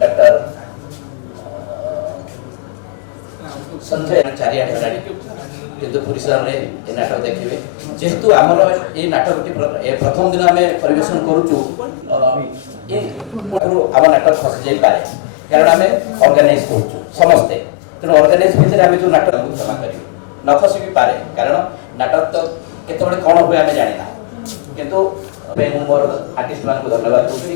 Doctor Sanjay चारिआडे हेलाणी किंतु पुरी सहर में ये नाटक देखिए जेहेतु आमर ये नाटक प्रथम दिन आम परिवेशन करुचु आम नाटक खसी जाई पारे कारण आम ऑर्गेनाइज करुचु समस्ते तेणु ऑर्गेनाइज भितर आम जो नाटक क्षमा करें न खसी भी पारे कारण नाटक तो केतबे कौन हुए आम जानी ना किंतु मोर आर्टिस्ट मान को धन्यवाद दूसरी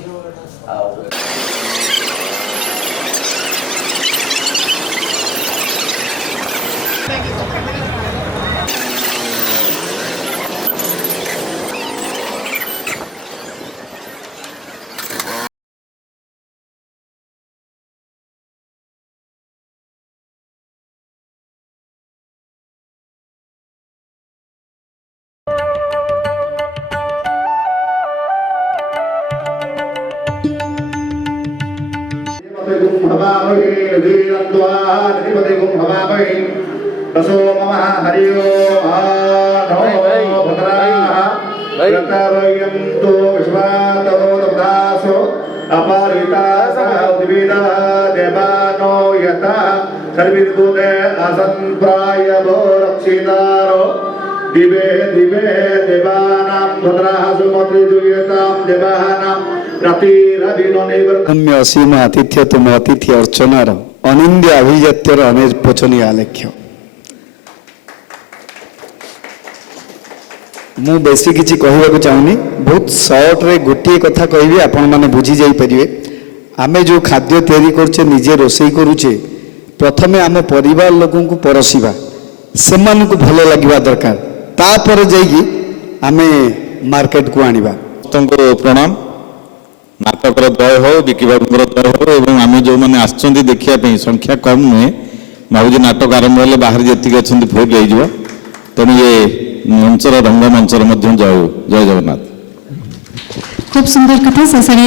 रसो मम हरिओ भद्रायन्तु विश्वातो दब्दासो अपरिता सौदिविदा देवानो यथा सर्विर्भूते आसन् प्रायवो रक्षितारो दिवे दिवे देवानां भद्राः सुमत्रिजुयतां देवानां रम्य असीम आतिथ्य तुम अतिथि अर्चनार अनिंद्य अभिजात्यर अनिर्वचनीय आलेख्य मु बेसी किछि कहबाक चाहूनी बहुत शॉर्ट रे गोटे कथा कहबी आपण माने बुझी जाई परिवे आमे जो खाद्य तैयारी करछे निजे रोसई करूछे प्रथमे आमे परिवार लोगों को परसिबा सेमान को भलो लागिबा दरकार तापर जाईकी आमे मार्केट को आनिबा तुमको प्रणाम नाटकर दय हो विकी बाबूर दय हो और आम जो मैंने आसछन्ति देखिया संख्या कम नुहे भावी नाटक आरंभ हेले बाहर जी अच्छा फुल हो तेणु ये मंचर रंगमंचर जय जय जगन्नाथ खूब सुंदर कथा शेषे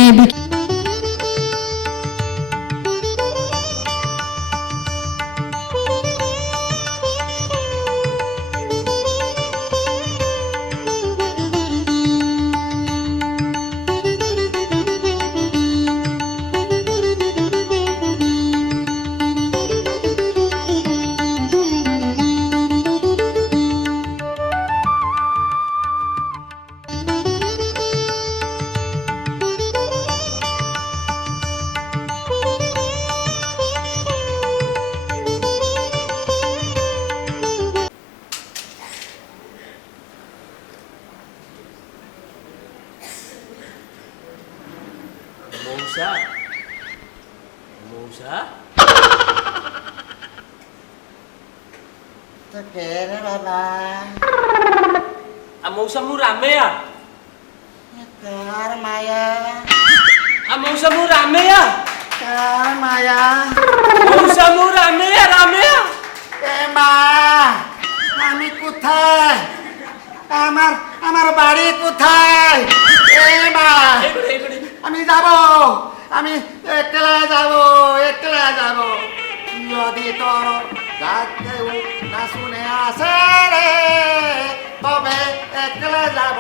मौसा मु रामेया कार माया मौसा मु रामेया कार माया मौसा मु रामेया रामेया ए मा আমি কোথায় আমার আমার বাড়ি কোথায় এ মা আমি যাব আমি একলা যাব যদি তোর ডাকেও না শুনে আসে রে তবে একলা যাব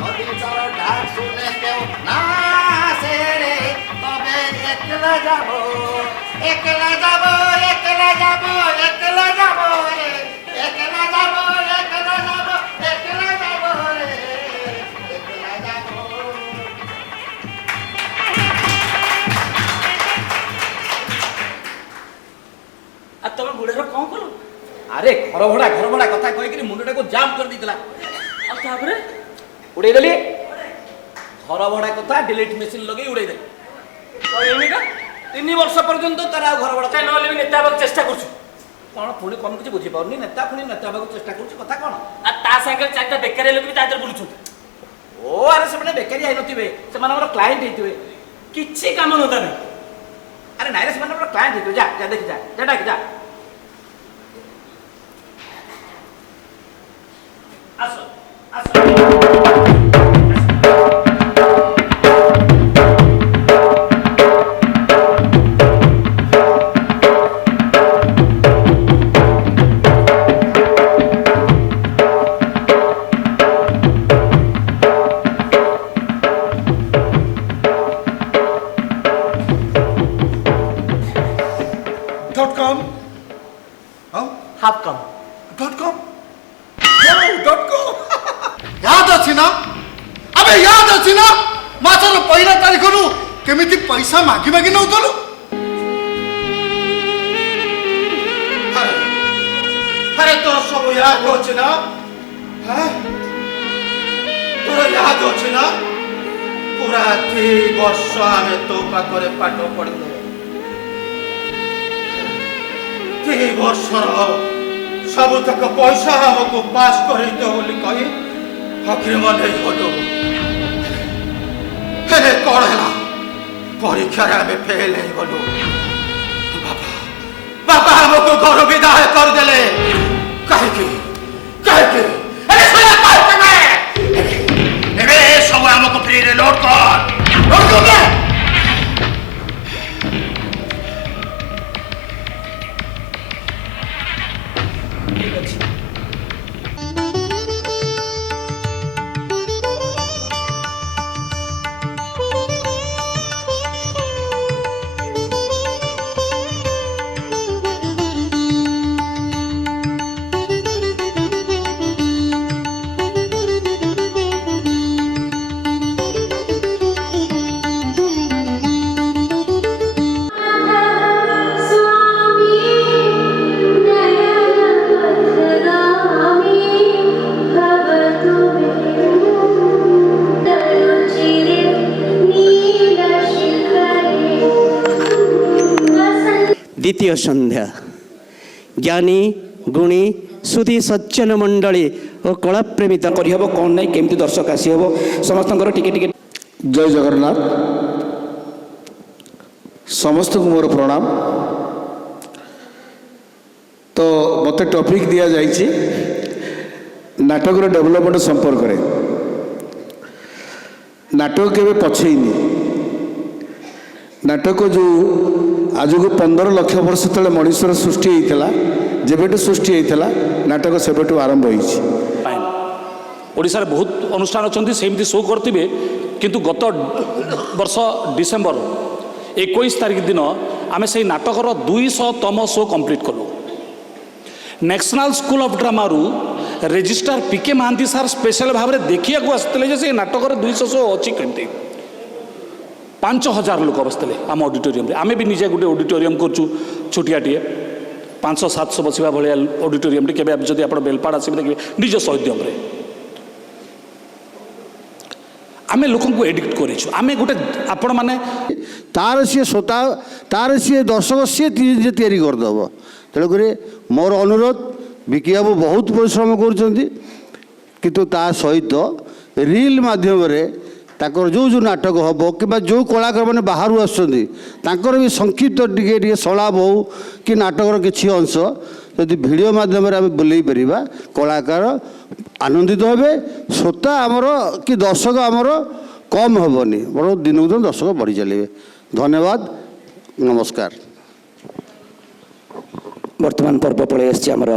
যদি তোর ডাক শুনে কেউ না আসে রে তবে একলা যাব একলা যাব একলা যাব একলা যাব রে একলা যাব একলা যাব একলা যাব রে একলা যাব आ तुम बुढ़े कौन करो अरे घर भड़ा कथा कही मुंडा को जाम कर देला उड़े देली घर भड़ा कथा डिलीट मेसिन लगे उड़े देली तो एमिका 3 वर्ष पर्यंत तारा घर भड़ा चाहे नले नेता बाक चेष्टा करछु कोन पुणी कौन कुछ बुझी पाउनी नेता पुणी नेता बाक चेष्टा करछु कथा कोन आ ता संगे चारटा बेकारी लोग भी तादर बुलछु ओ अरे से माने बेकारी आइ नथिबे से माने हमर क्लाइंट हेतिबे किछि काम नता नै अरे नाइरे से माने हमर क्लाइंट हेतिबे जा जा देखि जा डाक जा आसो ମାସର ପହିଲା ତାରିଖରୁ କେମିତି ପଇସା ମାଗି ମାଗି ନେଉଥିଲୁ? ଆରେ ତୋର ସବୁ ୟାଦ ଅଛି ନା? ତୋର ୟାଦ ଅଛି ନା? ପୁରା 2 ବର୍ଷ ଆମେ ତୋ ପାଖରେ ପାଠ ପଢିଲୁ। 2 ବର୍ଷର ସବୁତକ ପଇସା ଆମକୁ ପାସ୍ କରେଇଦିଅ ବୋଲି କହି ଅଗ୍ରିମ ନେଇଗଲୁ। ହେଲେ କ'ଣ ହେଲା? ପରୀକ୍ଷାରେ ଆମେ ଫେଲ୍ ହେଇଗଲୁ। ବାପା ଆମକୁ ଘରୁ ବିଦାୟ କରିଦେଲେ। କାହିଁକି? କାହିଁକି? ଏବେ ସବୁ ଆମକୁ ଫ୍ରିରେ ଲୋଡ୍ କର। ଠିକ୍ ଅଛି। द्वितीय संध्या ज्ञानी गुणी सुधी सज्जन मंडली और कलाप्रेमी करहब कौन नहीं केमती दर्शक आसी हम समस्त टिके टिके जय जगन्नाथ समस्त को मोर प्रणाम। तो मत टॉपिक दिया जाइए नाटक डेवलपमेंट संपर्क में। नाटक के पछेनी नाटक जो आज को 15 लाख वर्ष तले मनुष्यर सृष्टि होता जेबेटू सृष्टि होता नाटक सेबेटू आरंभ होइछि। ओडिशा बहुत अनुष्ठान अच्छा सेमती शो करते किंतु गत वर्ष डिसेम्बर 21 तारिख दिन आम से नाटकर 200तम शो कंप्लीट कलु। नेशनल स्कूल ऑफ ड्रामा रु रजिस्ट्रार पीके महांती सार स्पेशल भाव में देखिया आसते से नाटकर 200 शो अच्छी कमी 5000 लोक बसते आम ऑडिटोरियम रे। आमे भी निजे गोटे ऑडिटोरियम करचु छोटियाटे 500-700 बसवा भाया ऑडिटोरियम टे केबे जदि आप बेलपाड़ आसबे देखिए निज सौद्यम रे आमे लोक को एडिक्ट करिछु। आमे गोटे आपण माने तार सी स्वता तार सी दर्शक सी तैयारी करदेव। तेणुक मोर अनुरोध विकी बाबू बहुत परिश्रम कर सहित रील माध्यम ताकर जो जो नाटक हम कि जो कलाकार मैंने बाहर आसर भी संक्षिप्त टे सलाप हो कि नाटकर किसी अंश यदि भिडियो माध्यम आम बुले पार कलाकार आनंदित हे श्रोता आमर कि दर्शक आमर कम हेनी बड़ दिन दिन दर्शक बढ़ी चलिए। धन्यवाद नमस्कार। वर्तमान पर्व पलि आमर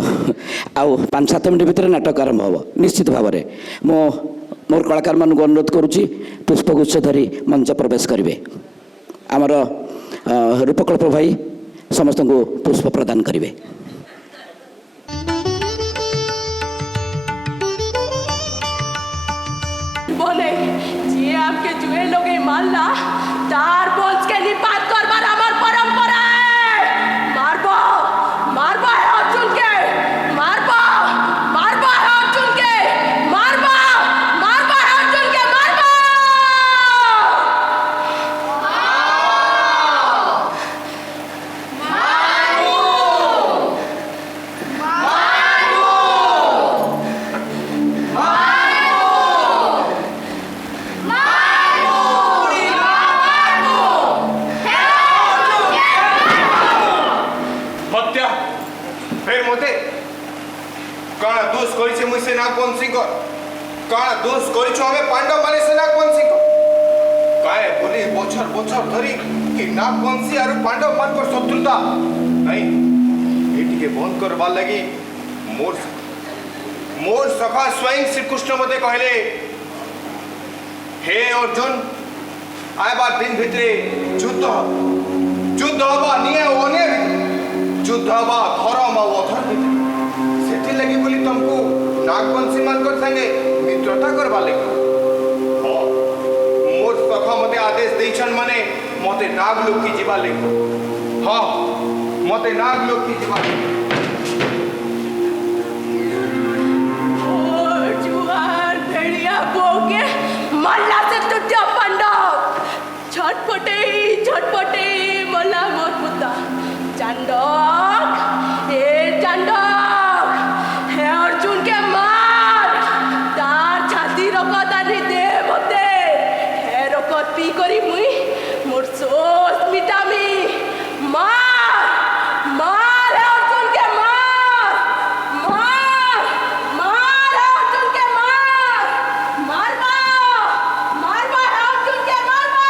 आउ 5-7 मिनट भितर नाटक आरंभ हम निश्चित भाव में मो मोर कलाकार मान अनुरोध करुच्ची पुष्पगुच्छ धरी मंच प्रवेश करेंगे। आमर रूपकल्प भाई समस्त को पुष्प प्रदान करेंगे। बोले जी आपके जुए लोग मानला तार बोझ के निपात करबार आमार परंपरा है। मारबो मारबो है अर्जुन के मारबो मारबो है अर्जुन के मारबो मारबो है अर्जुन के मारबो हत्या फिर मते काना दोष करिছে मुई सेनापति को काना दोष करिছো हमें पांडव माने सेनापति को काहे बोली बोछर बोछर धरी कि नागवंशी और पांडव मान को शत्रुता नहीं एटी के बंद करबा लगी मोर मोर सखा स्वयं श्री कृष्ण मते कहले हे अर्जुन आइबार दिन भितरे युद्ध युद्ध हवा निये ओने युद्ध हवा धर्म और अधर्म से लगी बोली तुमको नागवंशी मान कर संगे मित्रता करवा लगी मोर आदेश देछन माने मते नाग लोक की जीवा ले हां मते नाग लोक की जीवा जुआर भेड़िया बोके मल्ला से टूटा पंडाब छटपटे मला मोर पुता चांडक ए चांडक हे अर्जुन के मार तार छाती रकत आनी दे मते हे रकत पी करी मुई मोर सोच मिटामी मार मार हे अर्जुन के मार मार मार हे अर्जुन के मार मारबा मारबा हे अर्जुन के मारबा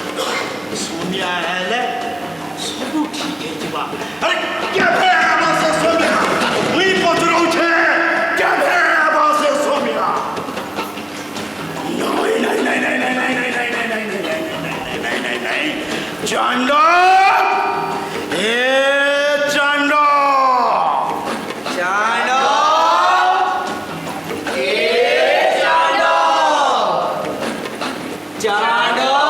सोनिया हेले सब ठीक है जीवा अरे क्या है आवाज सोनिया वही पथरो छे क्या है आवाज सोनिया नहीं चांडो ए चांडो चांडो ए चांडो चांडो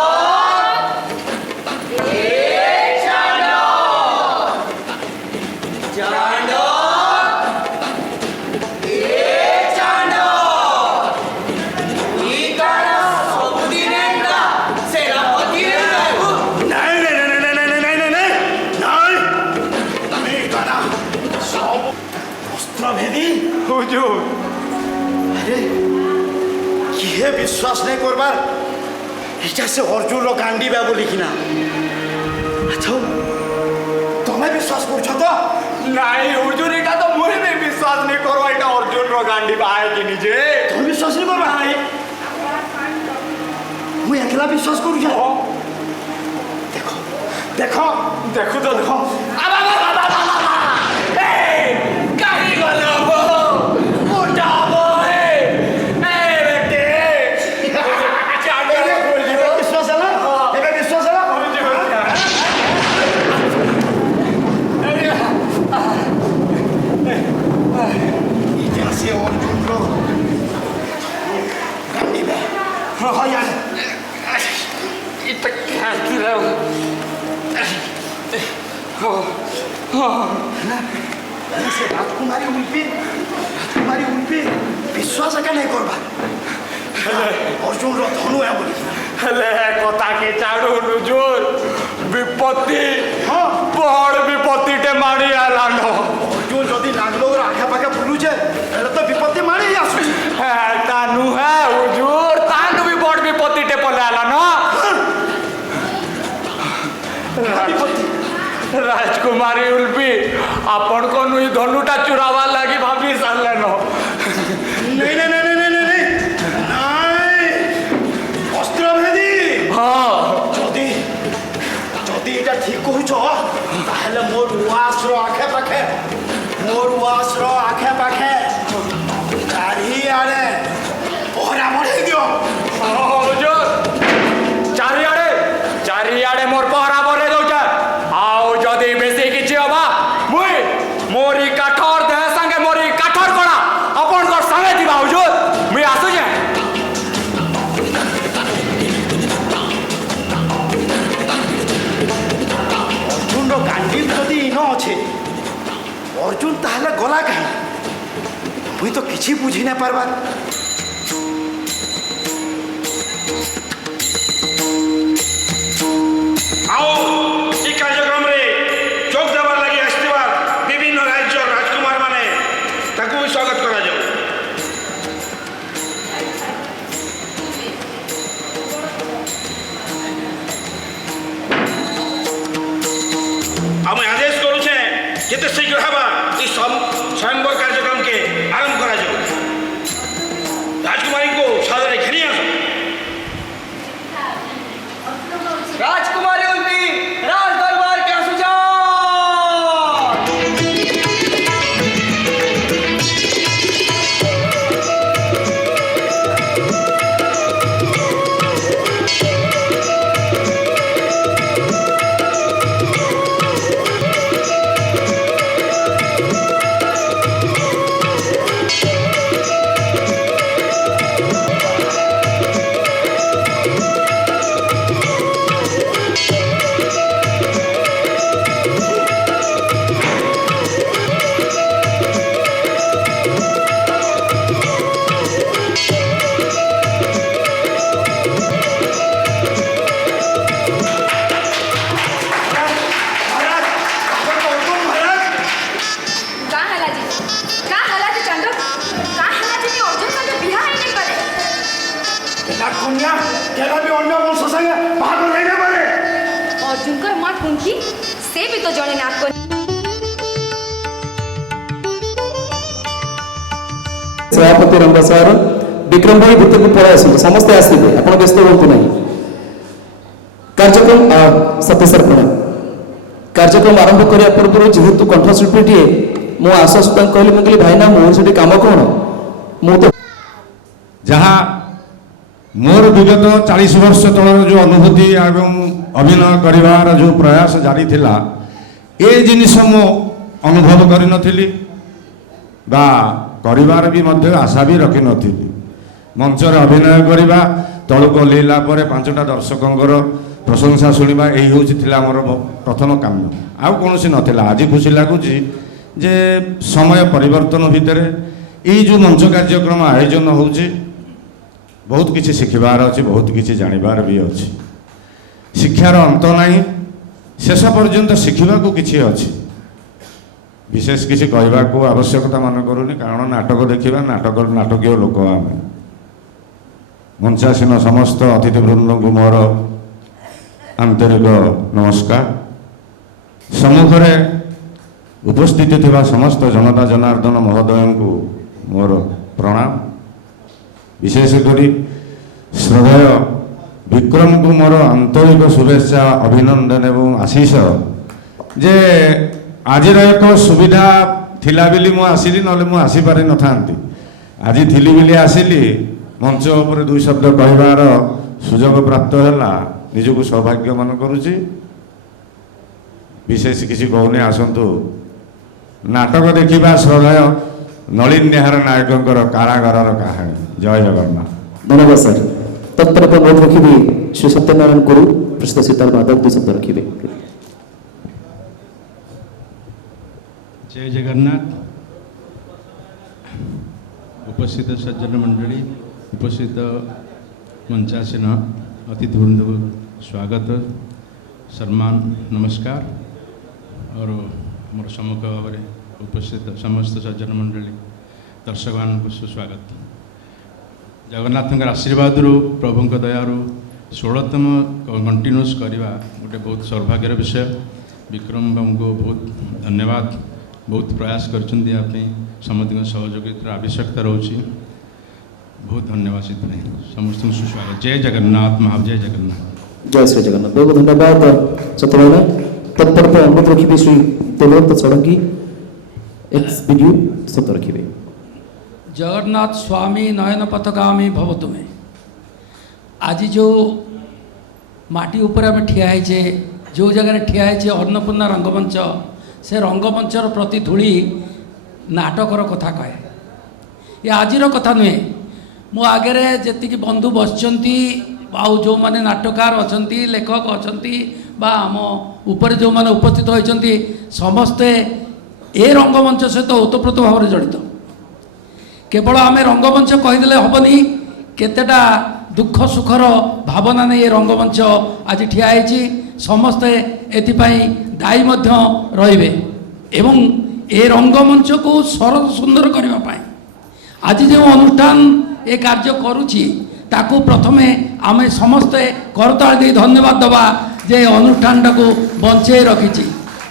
किए विश्वास नहीं करबार इटा से अर्जुन रो गांडी बा बोली किना अच्छा तुम्हें विश्वास कर तो नहीं अर्जुन इटा तो मोरे में विश्वास नहीं करो इटा अर्जुन रो गांडी बा है कि निजे तुम विश्वास नहीं करबा नहीं मैं अकेला विश्वास करू जा देखो देखो देखो तो देखो राजकुमारी उल्पी विश्वास का नहीं करबा अर्जुन रो धनु है बोली हेले कथा के चाडू नुजुर विपत्ति बड़ विपत्ति टे मारी आलान अर्जुन जदी नागलो आखा पाखा बुलुचे एले तो विपत्ति मारी आसु तानु है हुजूर तानु भी बड़ विपत्ति टे पले आलान राजकुमारी उल्पी आपण को नुई धनुटा चुरावा लगी भाभी साले न नहीं नहीं नहीं नहीं नहीं नहीं अस्त्र भेदी हाँ जदी जदी এটা ঠিক কইছো তাহলে মোর ওয়াসর আখে পাখে চারিআড়ে পহরা বঢ়াই দিও হুজুর চারিআড়ে মোর পহরা বঢ়াই দউছা আও যদি বেশি কিছু হবা মুই মোরি अर्जुन ताहले गला कहीं मुई तो किसी बुझी ना पारबार आओ এই কার্যক্রমে যোগ দেবার লাগি আসিবার বিভিন্ন রাজ্যর রাজকুমার মানে তাকে স্বাগত করা যাও। আমি আদেশ করুছে যেতে শীঘ্র হবা এই স্বয়ংবর কার্যক্রমকে আরম্ভ করা যাও। রাজকুমারীকে সাদরে ঘেরিয়ে আসো। राजकुमारी उल्टी राज दरबार का सुझाव अर्जुन को मां कुंती से भी तो जड़े नाक सभापति रंगा सार विक्रम भाई भूत को पड़ा समस्ते आसवे आप व्यस्त हूँ ना कार्यक्रम सत्य प्रणाम कार्यक्रम आरंभ करने पूर्व जेहेतु कंठशिल्पीटे मु आश्वस्त कहली मुझे भाईना मोर से कम कौन मु तो जहाँ मोर विगत 40 वर्ष तलर जो अनुभूति एवं अभिनय करिवार जो प्रयास जारी थिला ए जिनिस मु अनुभव करि नथिली बा करिवार भी मध्य आशा भी रखि नथिली मंच रे अभिनय करिबा तळको लीला परे 5टा दर्शकंगर प्रशंसा सुनिबा एही होछि थिला हमर प्रथम काम आउ कोनोसी नथिला आज खुशी लागुची जे समय परिवर्तन भितरे ए जो मंच कार्यक्रम आयोजन होछि बहुत किसी शिखबार अच्छी बहुत किसी जानवर भी अच्छी शिक्षार अंत नहीं शेष पर्यंत शिखा किसी अच्छी विशेष किसी कहवा को आवश्यकता मान करूनी कारण नाटक देखा नाटकीय लोक आम मंचासीन समस्त अतिथिवृंद को मोर आंतरिक नमस्कार सम्मुखें उपस्थित थिबा समस्त जनता जनार्दन महोदय को मोर प्रणाम विशेषकर श्रद्धेय विक्रम को मोर आंतरिक शुभेच्छा अभिनंदन एवं आशीष जे आज एक सुविधा थिला बेली मु आसिली नले मु आसी पारि न थांती आज थिली बेली आसिली मंच उपर 2 शब्द कहबार सुजोग प्राप्त हैला निजको सौभाग्य मन करूची विशेष किसी कहूनी आसंतु नाटक देखिबा श्रद्धेय नलिन नेहार नायकंकर कारागार कहानी जय जगन्नाथ धन्यवाद सर तत्पर बहुत रखिए श्री सत्यनारायण गुरु प्रसिद्ध सीतार माधव 2 शब्द रखिए जय जगन्नाथ उपस्थित सज्जन मंडली उपस्थित मंचासीन अतिथिवृंद को स्वागत सम्मान नमस्कार और मोर सम्मुख भाव में उपस्थित समस्त सज्जन मंडली दर्शक मान को सुस्वागत जगन्नाथ आशीर्वाद प्रभु दयारू 16तम कंटिन्यूस करवा गोटे बहुत सौभाग्यर विषय विक्रम बाबू को बहुत धन्यवाद बहुत प्रयास कर समस्त सहयोगितार आवश्यकता रोचे बहुत धन्यवाद से समस्त सुस्वागत जय जगन्नाथ महाव जय जगन्नाथ जय श्री जगन्नाथ बहुत धन्यवाद सत्यनारायण तत्पर अनुरोध रखिए श्री तेलवंत षडंगी एक्स वीडियो शब्द रखिए जगन्नाथ स्वामी नयन पथगामी भवतु में आज जो माटी ऊपर आम ठिया जो जगह ठिया अन्नपूर्णा रंगमंच से रंगमंचर प्रति धूली नाटकर कथा कहे ये आजिर कथा नुहे मो आगे जी बंधु बसचंती आउ जो माने नाटकार अच्छा लेखक अच्छा आम ऊपर जो माने उपस्थित होती समस्ते ଏ ରଙ୍ଗମଞ୍ଚ ସହିତ ଓତପ୍ରୋତ ଭାବରେ ଜଡ଼ିତ। କେବଳ ଆମେ ରଙ୍ଗମଞ୍ଚ କହିଦେଲେ ହେବନି, କେତେଟା ଦୁଃଖ ସୁଖର ଭାବନା ନେଇ ଏ ରଙ୍ଗମଞ୍ଚ ଆଜି ଠିଆ ହେଇଛି। ସମସ୍ତେ ଏଥିପାଇଁ ଦାୟୀ ମଧ୍ୟ ରହିବେ ଏବଂ ଏ ରଙ୍ଗମଞ୍ଚକୁ ସରଳ ସୁନ୍ଦର କରିବା ପାଇଁ ଆଜି ଯେଉଁ ଅନୁଷ୍ଠାନ ଏ କାର୍ଯ୍ୟ କରୁଛି ତାକୁ ପ୍ରଥମେ ଆମେ ସମସ୍ତେ କରତାଳି ଦେଇ ଧନ୍ୟବାଦ ଦେବା ଯେ ଅନୁଷ୍ଠାନଟାକୁ ବଞ୍ଚେଇ ରଖିଛି,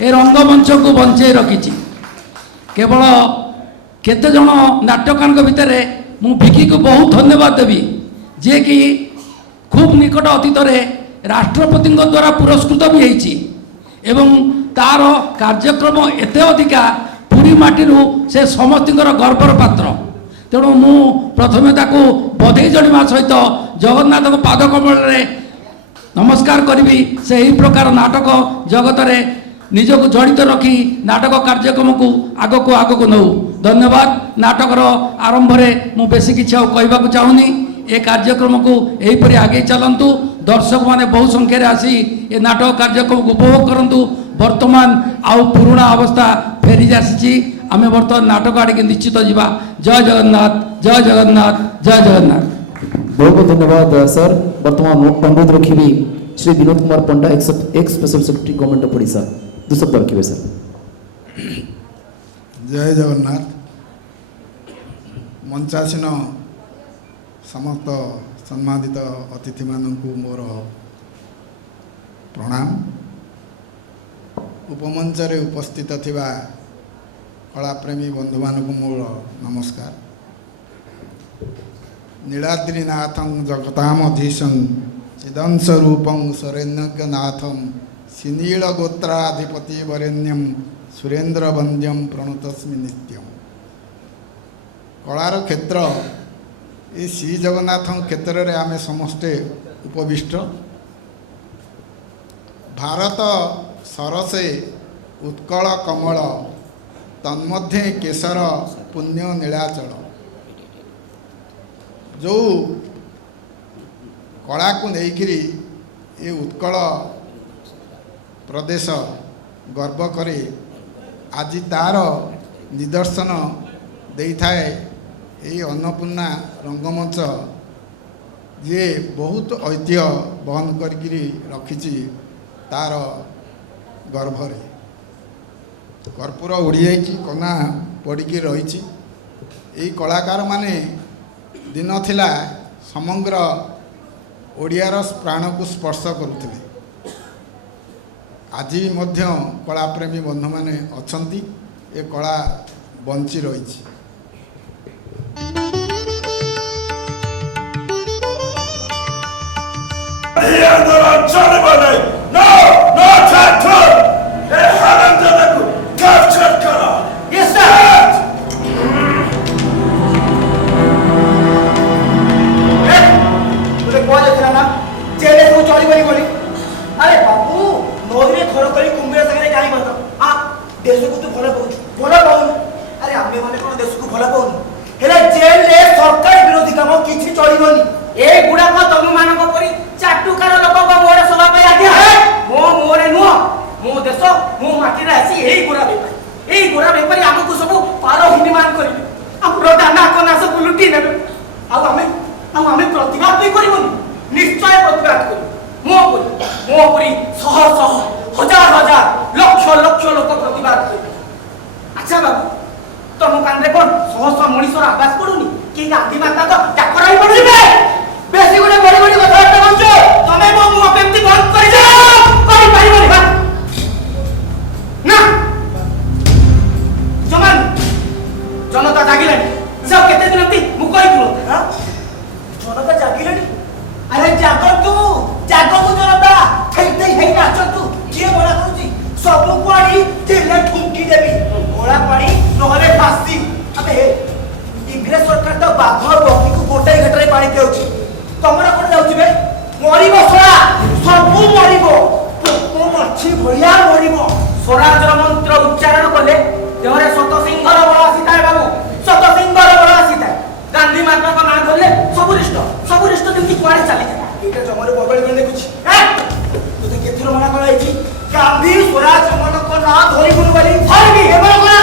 ଏ ରଙ୍ଗମଞ୍ଚକୁ ବଞ୍ଚେଇ ରଖିଛି। କେବଳ କେତେଜଣ ନାଟ୍ୟକାରଙ୍କ ଭିତରେ ମୁଁ ଭିକିକୁ ବହୁତ ଧନ୍ୟବାଦ ଦେବି, ଯିଏକି ଖୁବ୍ ନିକଟ ଅତୀତରେ ରାଷ୍ଟ୍ରପତିଙ୍କ ଦ୍ୱାରା ପୁରସ୍କୃତ ବି ହେଇଛି ଏବଂ ତାର କାର୍ଯ୍ୟକ୍ରମ ଏତେ ଅଧିକା ପୁରୀ ମାଟିରୁ ସେ ସମସ୍ତଙ୍କର ଗର୍ବର ପାତ୍ର। ତେଣୁ ମୁଁ ପ୍ରଥମେ ତାକୁ ବଧେଇ ଜଣିବା ସହିତ ଜଗନ୍ନାଥଙ୍କ ପାଦକମଳରେ ନମସ୍କାର କରିବି। ସେ ଏହି ପ୍ରକାର ନାଟକ ଜଗତରେ ନିଜକୁ ଜଡ଼ିତ ରଖି ନାଟକ କାର୍ଯ୍ୟକ୍ରମକୁ ଆଗକୁ ଆଗକୁ ନେଉ। ଧନ୍ୟବାଦ। ନାଟକର ଆରମ୍ଭରେ ମୁଁ ବେଶୀ କିଛି ଆଉ କହିବାକୁ ଚାହୁଁନି। ଏ କାର୍ଯ୍ୟକ୍ରମକୁ ଏହିପରି ଆଗେଇ ଚାଲନ୍ତୁ। ଦର୍ଶକମାନେ ବହୁ ସଂଖ୍ୟାରେ ଆସି ଏ ନାଟକ କାର୍ଯ୍ୟକ୍ରମକୁ ଉପଭୋଗ କରନ୍ତୁ। ବର୍ତ୍ତମାନ ଆଉ ପୁରୁଣା ଅବସ୍ଥା ଫେରି ଆସିଛି। ଆମେ ବର୍ତ୍ତମାନ ନାଟକ ଆଡ଼ିକି ନିଶ୍ଚିତ ଯିବା। ଜୟ ଜଗନ୍ନାଥ, ଜୟ ଜଗନ୍ନାଥ, ଜୟ ଜଗନ୍ନାଥ। बहुत बहुत धन्यवाद सर। वर्तमान अनुरोध रखी Shri Vinod Kumar Panda, ex special secretary government of Odisha, दो शब्द रखिए सर। जय जगन्नाथ। मंचासीन समस्त सम्मानित अतिथि मानक मोर प्रणाम। उपमंचरे उपस्थित थिबा कलाप्रेमी बंधु मानक मोर नमस्कार। नीलाद्रीनाथं जगतामधीशं चिदंशरूपं सुरेन्द्रनाथं श्रीनीलगोत्राधिपति वरेण्यं सुरेन्द्रवन्द्यं प्रणतस्मि नित्यं। कलार क्षेत्र ये श्री जगन्नाथ क्षेत्र रे आमे समस्ते उपविष्ट। भारत सरसे उत्कल कमल तन्मध्ये केशर पुण्य नीलाचल। जो कला को लेकिरी ये उत्कल प्रदेश गर्व करे आज तार निदर्शन दे थाए ये अन्नपूर्णा रंगमंच जे बहुत ऐतिह्य बहन करी रखी तार गर्भरे कर्पूर उड़ी कना पड़ी रही। कलाकार माने दिन थिला समग्र ओडियार प्राण को स्पर्श करुथिले। आज मध्य कलाप्रेमी बंधु माने अछंती ए कला बंची रही। अरे बाबू नदी घर करी कुंभीर सागर कहीं बात हाँ देश को तू भल पाऊँ भल पाऊँ। अरे आमे मैंने कौन देश को भल पाऊँ हेले जेल रे सरकार विरोधी काम किसी चलबनी। ए गुड़ाक तुम मान चाटुकार लोक मोर सभा आज्ञा मो मोरे नुह मो देश मो माटी आसी यही गोरा बेपारी यही गोरा बेपारी आमको सब पार हिमान करेंगे आम दाना कना सब लुटी ने आम प्रतिवाद भी करबनी निश्चय प्रतिवाद कर मोपुरी शह शह हजार हजार लक्ष लक्ष लोक प्रतिवाद कर। अच्छा बाबू तुम कान कौन शह शह मनीषर आवाज पड़ुनी कि गांधी माता तो डाकरा ही पड़े बेसी गोटे बड़ी बड़ी कथबार्ता कौच तुम मो मुह केमती बंद कर ना जमान जनता जागिला सब केते दिन मु कहि जनता जागिला। अरे जागतु जागतु जनता हेते हे नाचतु जे बोला करूची सब पानी तेले ठुमकी देबी गोळा पानी नहले फासी। अबे इंग्रेज सरकार तो बाघ बकरी को गोटे घटरे पानी देउची तमरा कोन जाउची बे मरिबो सोरा सब मरिबो तो मच्छी भइया मरिबो। स्वराजर मंत्र उच्चारण कले देहरे शत सिंहर बळ आसीताय बाबू शत सिंहर बळ आसीताय। गांधी माता का नाम धरले सब रिष्ट जेमती कुआडे चली जाय एटा जमरे बबळी बने कुछ तो केथिरो मना कला गांधी स्वराज मन को ना धरी गुरु वाली धरबी एबा कोना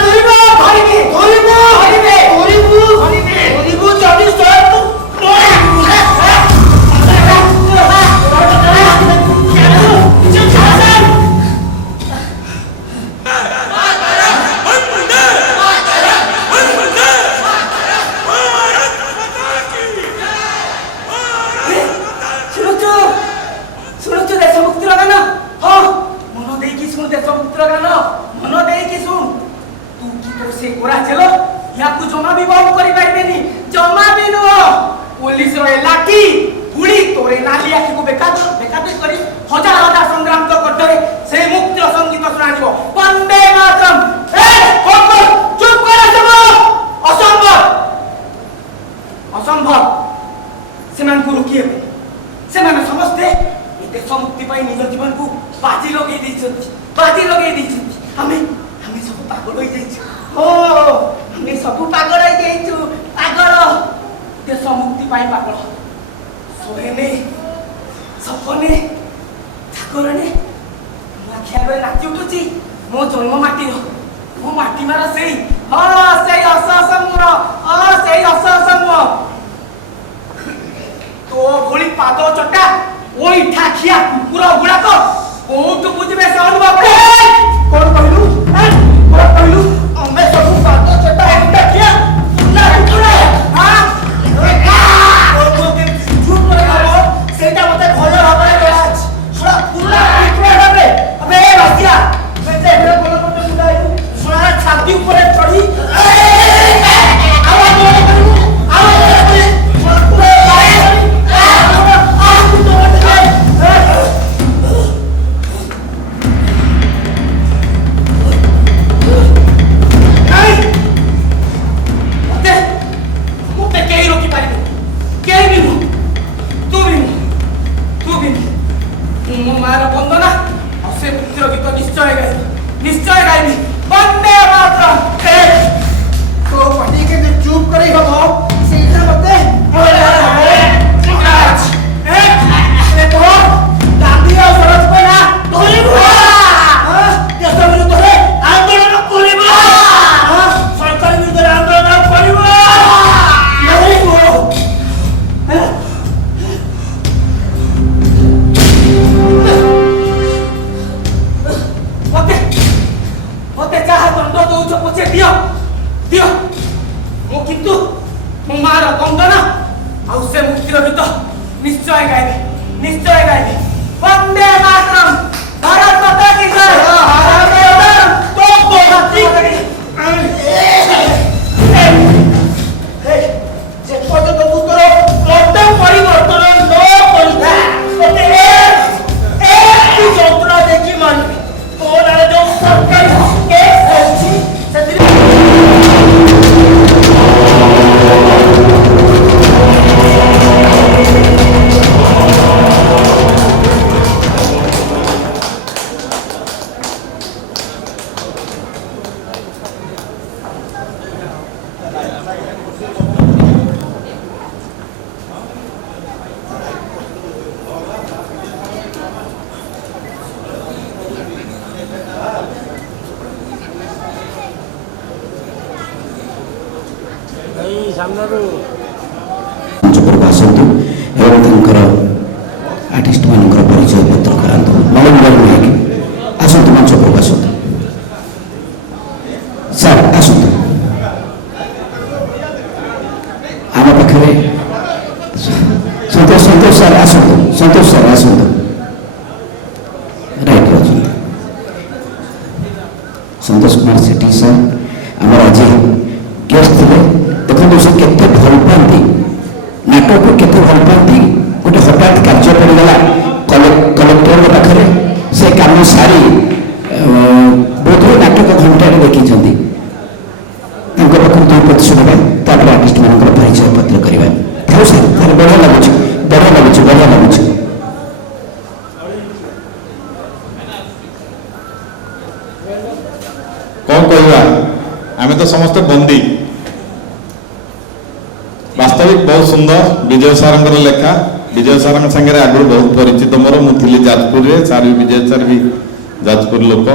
ଆସନ୍ତୁ ଏବଂ ତାଙ୍କର ଆର୍ଟିଷ୍ଟ ମାନଙ୍କର ପରିଚୟ ପତ୍ର କରାନ୍ତୁ। ନବୀନ ନାୟକ ଆସନ୍ତୁ, ମଞ୍ଚ ଉପରକୁ ଆସନ୍ତୁ। ସାର୍ ଆସନ୍ତୁ। ଆମ ପାଖରେ ସନ୍ତୋଷ ସାର୍ ଆସନ୍ତୁ, ସନ୍ତୋଷ ସାର୍ ଆସନ୍ତୁ। ରାଇଟ୍ ଅଛନ୍ତି ସନ୍ତୋଷ କୁମାର ସେଠୀ ସାର୍ ଆମର ଆଜି ଗେଷ୍ଟ ଥିଲେ। ଦେଖନ୍ତୁ ସେ କେତେ ଭଲ ପାଆନ୍ତି ନାଟକକୁ, କେତେ ଭଲ ପାଆନ୍ତି। ଗୋଟେ ହଠାତ୍ କାର୍ଯ୍ୟ ପଡ଼ିଗଲା କଲେକ୍ଟରଙ୍କ ପାଖରେ, ସେ କାମ ସାରି ବୋଧହୁଏ ନାଟକ ଘଣ୍ଟାରେ ଦେଖିଛନ୍ତି। ତାଙ୍କ ପାଖରୁ 2 ପ୍ରତିଶତ ଟଙ୍କା, ତାପରେ ଆର୍ଟିଷ୍ଟ ମାନଙ୍କର ପରିଚୟ ପତ୍ର କରିବା। ଥାଉ ସାର୍, ତାହେଲେ ବଢ଼ିଆ ଲାଗୁଛି, ବଢ଼ିଆ ଲାଗୁଛି, ବଢ଼ିଆ ଲାଗୁଛି। କ'ଣ କହିବା, ଆମେ ତ ସମସ୍ତେ ବନ୍ଦୀ। ବାସ୍ତବିକ ବହୁତ ସୁନ୍ଦର ବିଜୟ ସାର୍ଙ୍କର ଲେଖା। ବିଜୟ ସାର୍ଙ୍କ ସାଙ୍ଗରେ ଆଗରୁ ବହୁତ ପରିଚିତ ମୋର, ମୁଁ ଥିଲି ଯାଜପୁରରେ, ସାର୍ ବି ବିଜୟ ସାର୍ ବି ଯାଜପୁର ଲୋକ।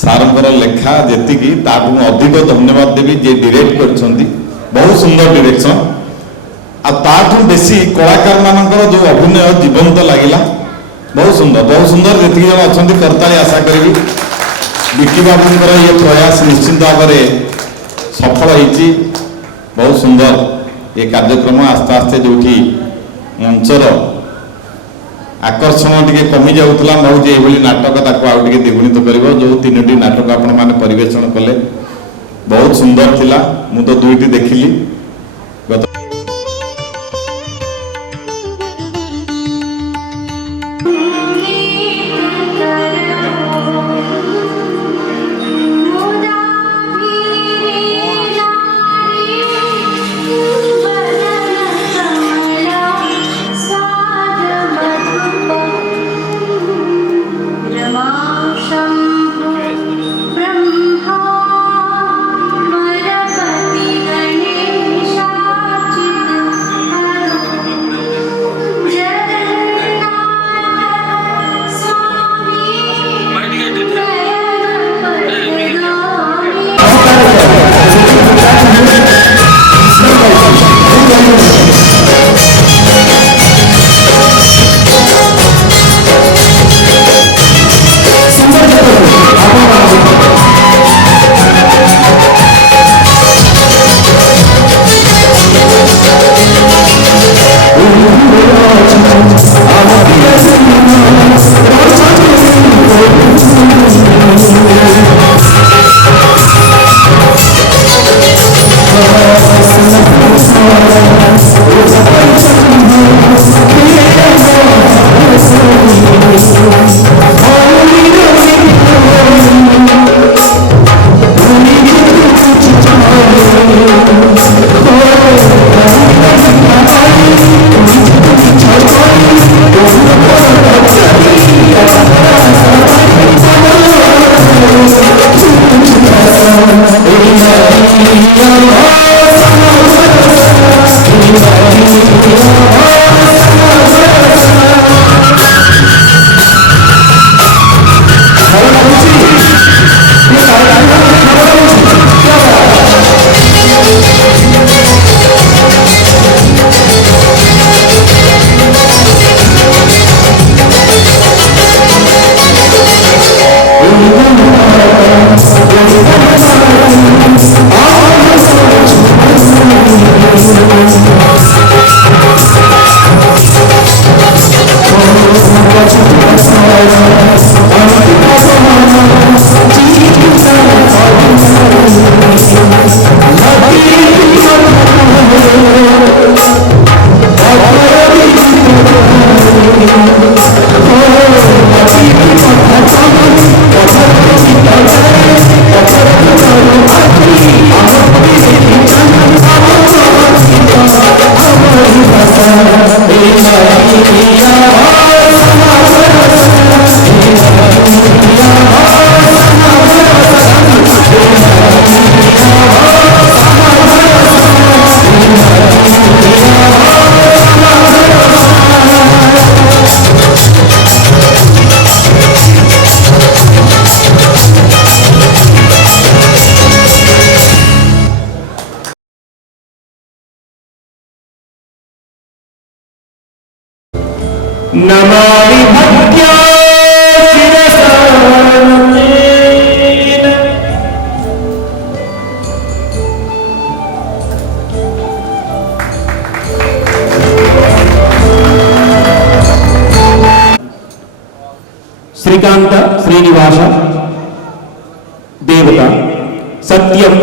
ସାରଙ୍କର ଲେଖା ଯେତିକି ତାଠୁ ମୁଁ ଅଧିକ ଧନ୍ୟବାଦ ଦେବି ଯେ ଡିରେକ୍ଟ କରିଛନ୍ତି, ବହୁତ ସୁନ୍ଦର ଡିରେକ୍ସନ। ଆଉ ତାଠୁ ବେଶୀ କଳାକାର ମାନଙ୍କର ଯୋଉ ଅଭିନୟ ଜୀବନ୍ତ ଲାଗିଲା, ବହୁତ ସୁନ୍ଦର। ଯେତିକି ଜଣ ଅଛନ୍ତି କରତାଳି ଆଶା କରିବି। ବିକି ବାବୁଙ୍କର ଇଏ ପ୍ରୟାସ ନିଶ୍ଚିନ୍ତ ଭାବରେ ସଫଳ ହେଇଛି। ବହୁତ ସୁନ୍ଦର ଏ କାର୍ଯ୍ୟକ୍ରମ। ଆସ୍ତେ ଆସ୍ତେ ଯୋଉଠି ମଞ୍ଚର ଆକର୍ଷଣ ଟିକେ କମି ଯାଉଥିଲା, ମୁଁ ଭାବୁଛି ଏଇଭଳି ନାଟକ ତାକୁ ଆଉ ଟିକେ ଦ୍ୱିଗୁଣିତ କରିବ। ଯୋଉ 3ଟି ନାଟକ ଆପଣମାନେ ପରିବେଷଣ କଲେ ବହୁତ ସୁନ୍ଦର ଥିଲା। ମୁଁ ତ 2ଟି ଦେଖିଲି। ଗତ नमामि भक्त्या शिरसा श्रीकांत श्रीनिवास देवता सत्यम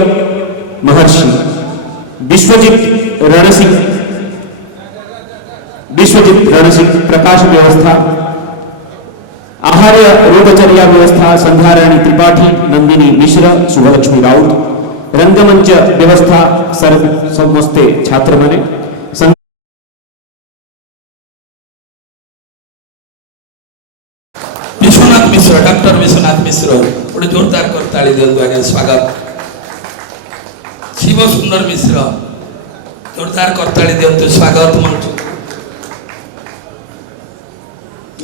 महर्षि विश्वजित रणसिंह प्रकाश व्यवस्था आहार्य रोगचर्या व्यवस्था संध्याराणी त्रिपाठी नंदिनी मिश्र शुभलक्ष्मी राउत रंगमंच व्यवस्था समस्ते छात्र माने विश्वनाथ मिश्र डॉक्टर विश्वनाथ मिश्र गोटे जोरदार करताली दियंतु आगे स्वागत शिव सुंदर मिश्र जोरदार करताली दियंतु स्वागत मंच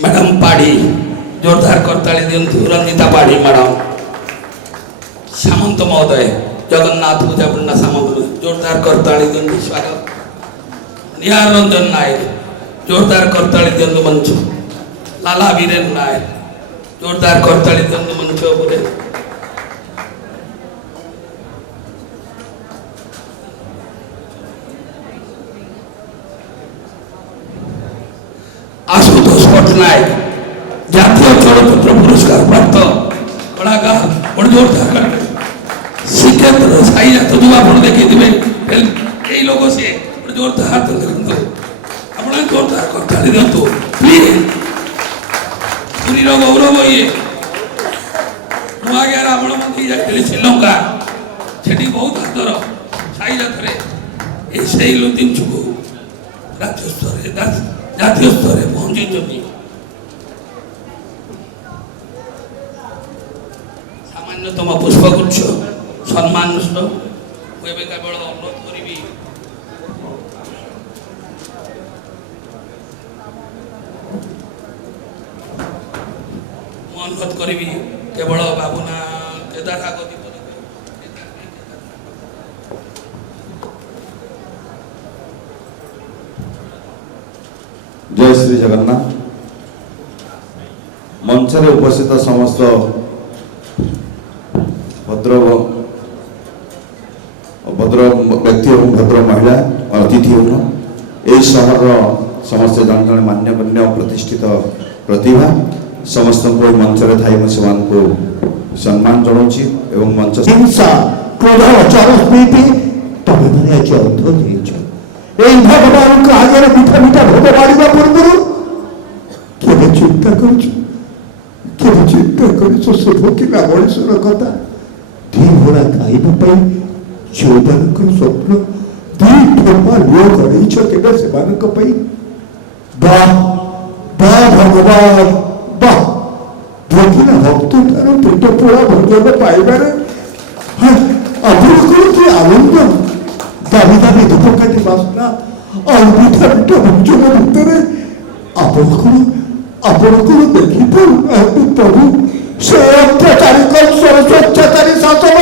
मैडम पाड़ी जोरदार करताली दियंतु रंजिता पाड़ी मैडम सामंत महोदय जगन्नाथ पूजा पण्डा सामंत जोरदार करताली दियंतु स्वागत निहार रंजन नायक जोरदार करताली दियंतु मंच लाला वीरेन नायक जोरदार करताली दियंतु मंच उपरे आशुतोष पटनायक जातीय चलचित्र पुरस्कार प्राप्त कलाकार और जोरदार श्रीक्षेत्र साई जात जो आप देखिए कई लोग से जोरदार देखते आप जोरदार करताली दिंतु प्लीज पुरी गौरव ये मुझे आपण मंत्री जाती श्रीलंका से बहुत आदर साई जात से जिनसू राज्य स्तर जातीय स्तर पहुंची सामान्यतम पुष्पगुच्छ सम्मान केवल अनुरोध करी अनुरोध करी केवल बाबुना केदार आगति जय श्री जगन्नाथ मंचरे उपस्थित समस्त भद्र व्यक्ति और भद्र महिला अतिथि यही सहर समस्त जन जन मान्यगण्य प्रतिष्ठित प्रतिभा समस्त मंचरे थाई मुझे सम्मान जनाऊँगी एवं मंच हिंसा क्रोध चरस प्रीति तमे मैंने आज अंध भगवान को आगे मीठा मीठा भोग बाढ़ा पूर्व केवे चिंता कर से भोकिला मनुष्यर कथा दी घोड़ा खाइबा जोबान स्वप्न दी ठोपा लुह गड़ेछ केवे से भगवान वाह भोकिला भक्त तार पेट पोड़ा भोजन पाइबार आपको कि आनंद दाबी दाबी धूपकाठी बासना और मीठा मीठा भोजन भितर आपको देखी पाऊँ प्रभु से अत्याचारी स्वच्छतारी शासन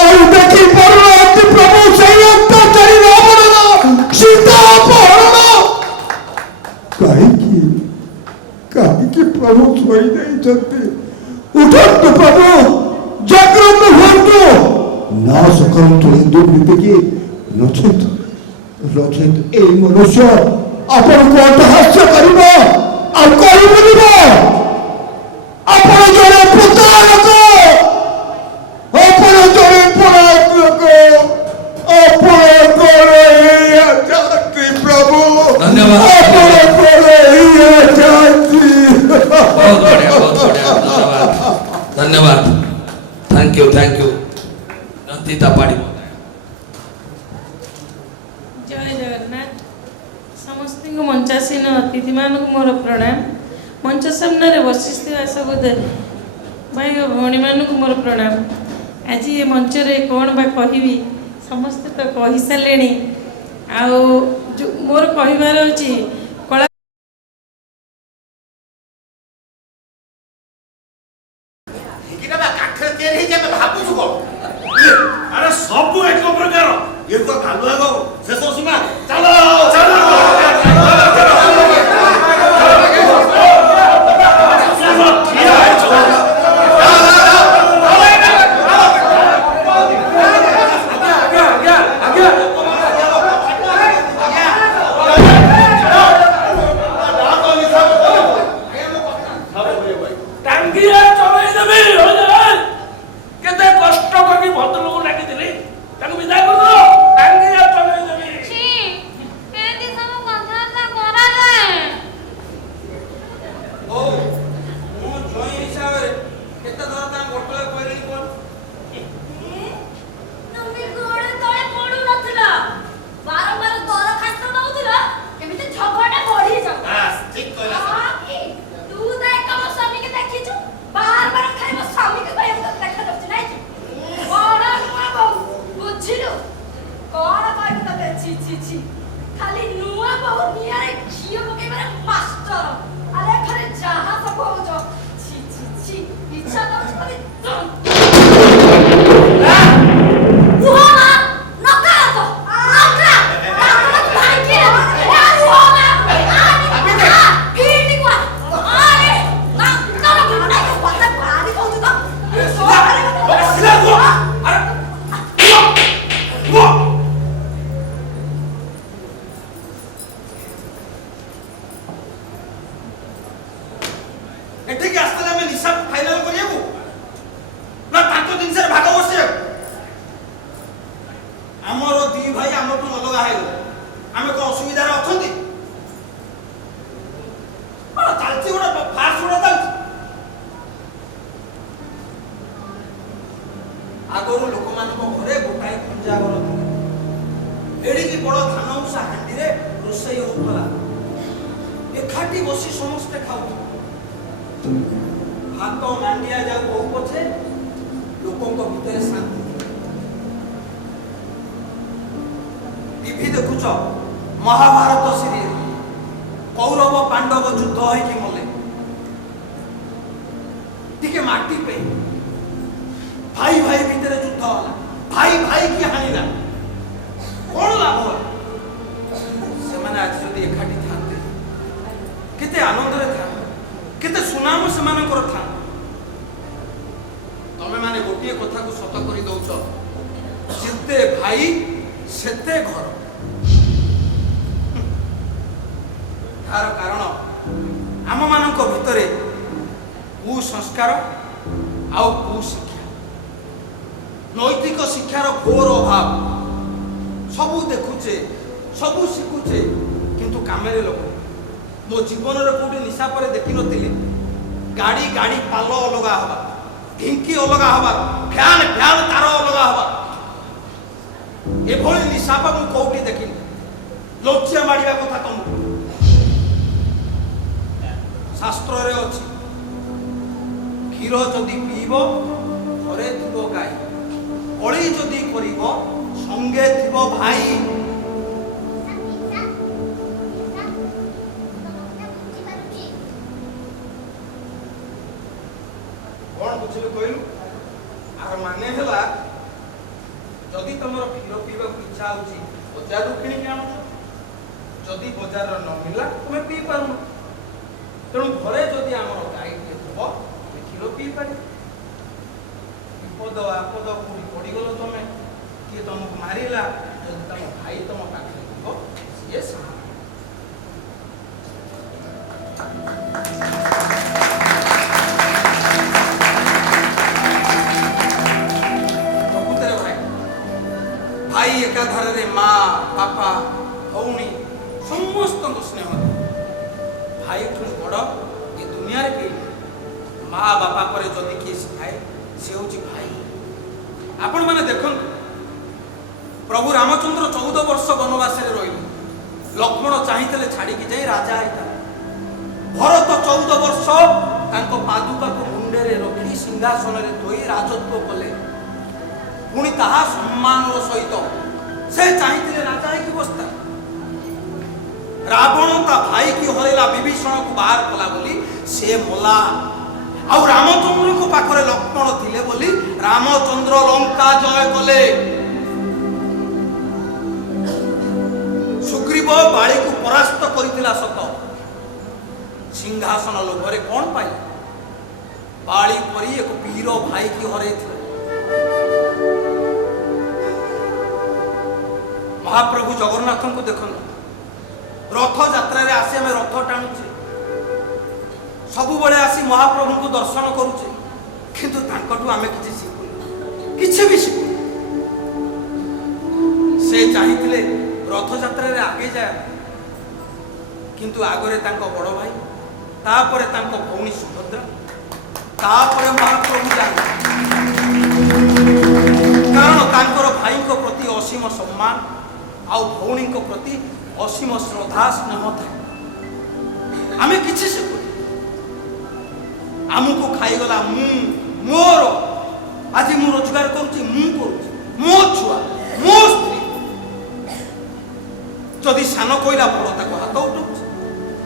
और देखी पाऊँ प्रभु से अत्याचारी रावण सीता अपहरण कहीं प्रभु शोई उठतु प्रभु जागृत हुआ नाश करतु दुर्नीति की नचेत ए मनुष्य आपण को अटहास्य करिब आ करिबनिब आपण जने पुतारक आपण जने पुरातक आपण करे जाति प्रभु धन्यवाद आपण करे जाति बहुत बढ़िया धन्यवाद थैंक यू रंजिता पाड़ी जय जगन्नाथ समस्त मंचासीन अतिथि मान मोर प्रणाम मंच सामने बसिस्थित सब भाई भौणी मान मोर प्रणाम आज ये मंच रे कौन बा कहबी समस्ते तो कही सारे मोर कहबार अच्छी कला अरे सब एक प्रकार ये को कालुआ गो शेष सीमा चलो ରୋଷେଇ ହଉଥିଲା ଏକାଠି ବସି ସମସ୍ତେ ଖାଉ ଭାତ ମାଣ୍ଡିଆ ଯାଉ ହଉ ପଛେ ଲୋକଙ୍କ ଭିତରେ ଶାନ୍ତି। ଟିଭି ଦେଖୁଛ ମହାଭାରତ ସିରିଏଲ କୌରବ ପାଣ୍ଡବ ଯୁଦ୍ଧ ହେଇକି ମଲେ ଟିକେ ମାଟି ପାଇଁ ଭାଇ ଭାଇ ଭିତରେ ଯୁଦ୍ଧ ହେଲା ଭାଇ ଭାଇ କି ହାଣିଲା କଣ ଲାଭ ସେମାନେ ଆଜି ଯଦି ଏକାଠି ଥାନ୍ତେ କେତେ ଆନନ୍ଦରେ ଥାନ୍ତେ କେତେ ସୁନାମ ସେମାନଙ୍କର ଥାନ୍ତେ। ତମେ ମାନେ ଗୋଟିଏ କଥାକୁ ସତ କରି ଦଉଛ ଯେତେ ଭାଇ ସେତେ ଘର। ତାର କାରଣ ଆମମାନଙ୍କ ଭିତରେ କୁସଂସ୍କାର ଆଉ କୁଶିକ୍ଷା ନୈତିକ ଶିକ୍ଷାର ଘୋର ଅଭାବ। ସବୁ ଦେଖୁଛେ ସବୁ ଶିଖୁଛେ କିନ୍ତୁ କାମରେ ଲୋକ ମୋ ଜୀବନରେ କୋଉଠି ନିଶା ପରେ ଦେଖିନଥିଲି ଗାଡ଼ି ଗାଡ଼ି ପାଲ ଅଲଗା ହବା ଢିଙ୍କି ଅଲଗା ହବା ଫ୍ୟାନ୍ ଫ୍ୟାନ୍ ତାର ଅଲଗା ହବା ଏଭଳି ନିଶାପା ମୁଁ କୋଉଠି ଦେଖିନି। ଲଜ୍ଜା ମାଡ଼ିବା କଥା ତମକୁ। ଶାସ୍ତ୍ରରେ ଅଛି କ୍ଷୀର ଯଦି ପିଇବ ଘରେ ଥିବ ଗାଈ କଳି ଯଦି କରିବ ସଙ୍ଗେ ଥିବ ଭାଇ। କଣ ବୁଝିଲୁ କହିଲୁ? ଆର ମାନେ ହେଲା ଯଦି ତମର କ୍ଷୀର ପିଇବାକୁ ଇଚ୍ଛା ହଉଛି ବଜାରରୁ କିଣିକି ଆଣୁଛ ଯଦି ବଜାରର ନ ମିଳିଲା ତମେ ପିଇ ପାରୁନ ତେଣୁ ଘରେ ଯଦି ଆମର ଗାଈଟିଏ ଥିବ ଆମେ କ୍ଷୀର ପିଇ ପାରିବ। ବିପଦ ଆପଦ କୋଉଠି ପଡ଼ିଗଲ ତମେ କିଏ ତମକୁ ମାରିଲା ଯଦି ତମ ଭାଇ ତମ ପାଖରେ ଥିବ ସିଏ ସାହା। ପ୍ରକୃତରେ ଭାଇ ଏକାଧାରରେ ମା ବାପା ଭଉଣୀ ସମସ୍ତଙ୍କୁ ସ୍ନେହ ଭାଇ ଠୁ ବଡ଼ ଏ ଦୁନିଆରେ କେହି ମା ବାପା ପରେ ଯଦି କିଏ ଶିଖାଏ ସେ ହେଉଛି ଭାଇ। ଆପଣମାନେ ଦେଖନ୍ତୁ ପ୍ରଭୁ ରାମଚନ୍ଦ୍ର 14 ବର୍ଷ ବନବାସରେ ରହିଲେ ଲକ୍ଷ୍ମଣ ଚାହିଁଥିଲେ ଛାଡ଼ିକି ଯାଇ ରାଜା ହେଇଥାନ୍ତେ। ଭରତ 14 ବର୍ଷ ତାଙ୍କ ପାଦୁକାକୁ ମୁଣ୍ଡରେ ରଖି ସିଂହାସନରେ ଥୋଇ ରାଜତ୍ୱ କଲେ ପୁଣି ତାହା ସମ୍ମାନର ସହିତ ସେ ଚାହିଁଥିଲେ ରାଜା ହେଇକି ବସିଥା। ରାବଣ ତା ଭାଇକି ହରେଇଲା ବିଭୀଷଣକୁ ବାହାର କଲା ବୋଲି ସେ ମଲା ଆଉ ରାମଚନ୍ଦ୍ରଙ୍କ ପାଖରେ ଲକ୍ଷ୍ମଣ ଥିଲେ ବୋଲି ରାମଚନ୍ଦ୍ର ଲଙ୍କା ଜୟ କଲେ। ସୁଗ୍ରୀବ ବାଳିକୁ ପରାସ୍ତ କରିଥିଲା ସତ ସିଂହାସନ ଲୋଭରେ କଣ ପାଇଲା? ବାଳି ପରି ଏକ ବୀର ଭାଇକି ହରେଇଥିଲା। ମହାପ୍ରଭୁ ଜଗନ୍ନାଥଙ୍କୁ ଦେଖନ୍ତୁ ରଥଯାତ୍ରାରେ ଆସି ଆମେ ରଥ ଟାଣୁଛେ ସବୁବେଳେ ଆସି ମହାପ୍ରଭୁଙ୍କୁ ଦର୍ଶନ କରୁଛେ କିନ୍ତୁ ତାଙ୍କଠୁ ଆମେ କିଛି ଶିଖୁନୁ କିଛି ବି ଶିଖୁନୁ। ସେ ଚାହିଁଥିଲେ ରଥଯାତ୍ରାରେ ଆଗେଇ ଯାଏ କିନ୍ତୁ ଆଗରେ ତାଙ୍କ ବଡ଼ ଭାଇ ତାପରେ ତାଙ୍କ ଭଉଣୀ ସୁଭଦ୍ରା ତାପରେ ମହାପ୍ରଭୁ ଯାଆନ୍ତି କାରଣ ତାଙ୍କର ଭାଇଙ୍କ ପ୍ରତି ଅସୀମ ସମ୍ମାନ ଆଉ ଭଉଣୀଙ୍କ ପ୍ରତି ଅସୀମ ଶ୍ରଦ୍ଧା ସ୍ନେହ ଥାଏ। ଆମେ କିଛି ଶିଖୁନୁ ଆମକୁ ଖାଇଗଲା ମୁଁ ମୋର ଆଜି ମୁଁ ରୋଜଗାର କରୁଛି ମୁଁ କରୁଛି ମୋ ଛୁଆ ମୋ ସ୍ତ୍ରୀ ଯଦି ସାନ କହିଲା ବଡ଼ ତାକୁ ହାତ ଉଠଉଛି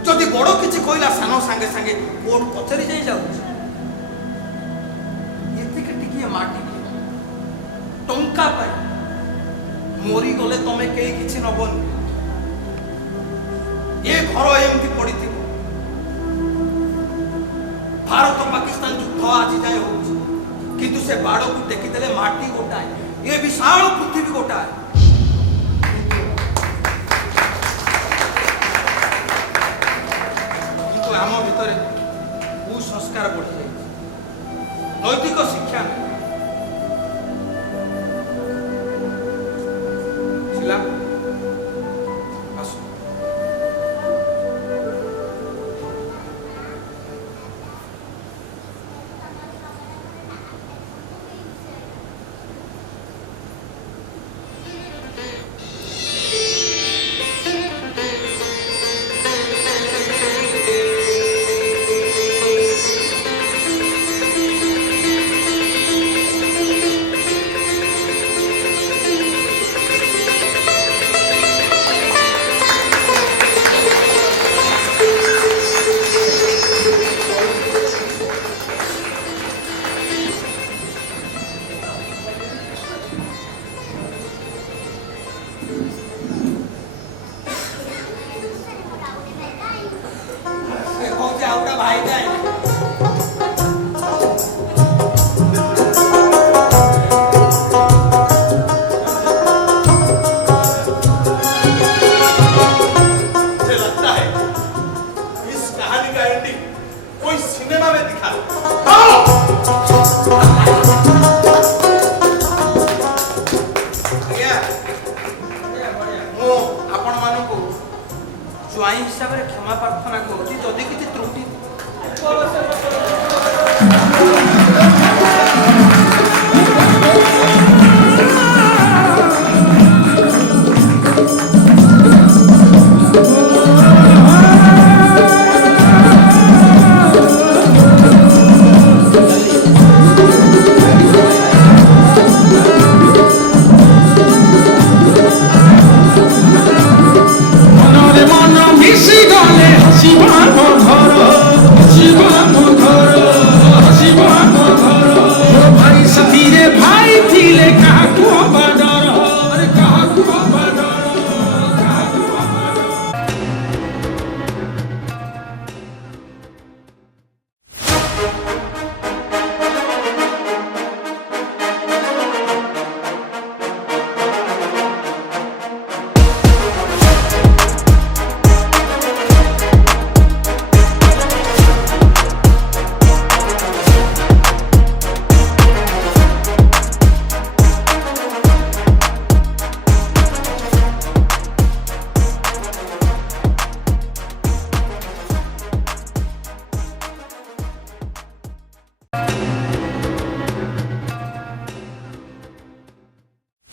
ଯଦି ବଡ଼ କିଛି କହିଲା ସାନ ସାଙ୍ଗେ ସାଙ୍ଗେ କୋର୍ଟ କଚେରୀ ଯାଇ ଯାଉଛି। ଏତିକି ଟିକିଏ ମାଟି ଟଙ୍କା ପାଇଁ ମରିଗଲେ ତମେ କେହି କିଛି ନବନି। ଏ ଘର ଏମିତି ପଡ଼ିଥିବ ଭାରତ ପାକିସ୍ତାନ ଯୁଦ୍ଧ ଆଜି ଯାଏ ହଉଛି କିନ୍ତୁ ସେ ବାଡ଼କୁ ଟେକିଦେଲେ ମାଟି ଗୋଟାଏ ଏ ବିଶାଳ ପୃଥିବୀ ଗୋଟାଏ। କିନ୍ତୁ ଆମ ଭିତରେ କୁସଂସ୍କାର ବଢ଼ିଯାଇଛି ନୈତିକ ଶିକ୍ଷା ଥିଲା। ज्वाई हिसाब से क्षमा प्रार्थना करुँच जदि किसी त्रुटि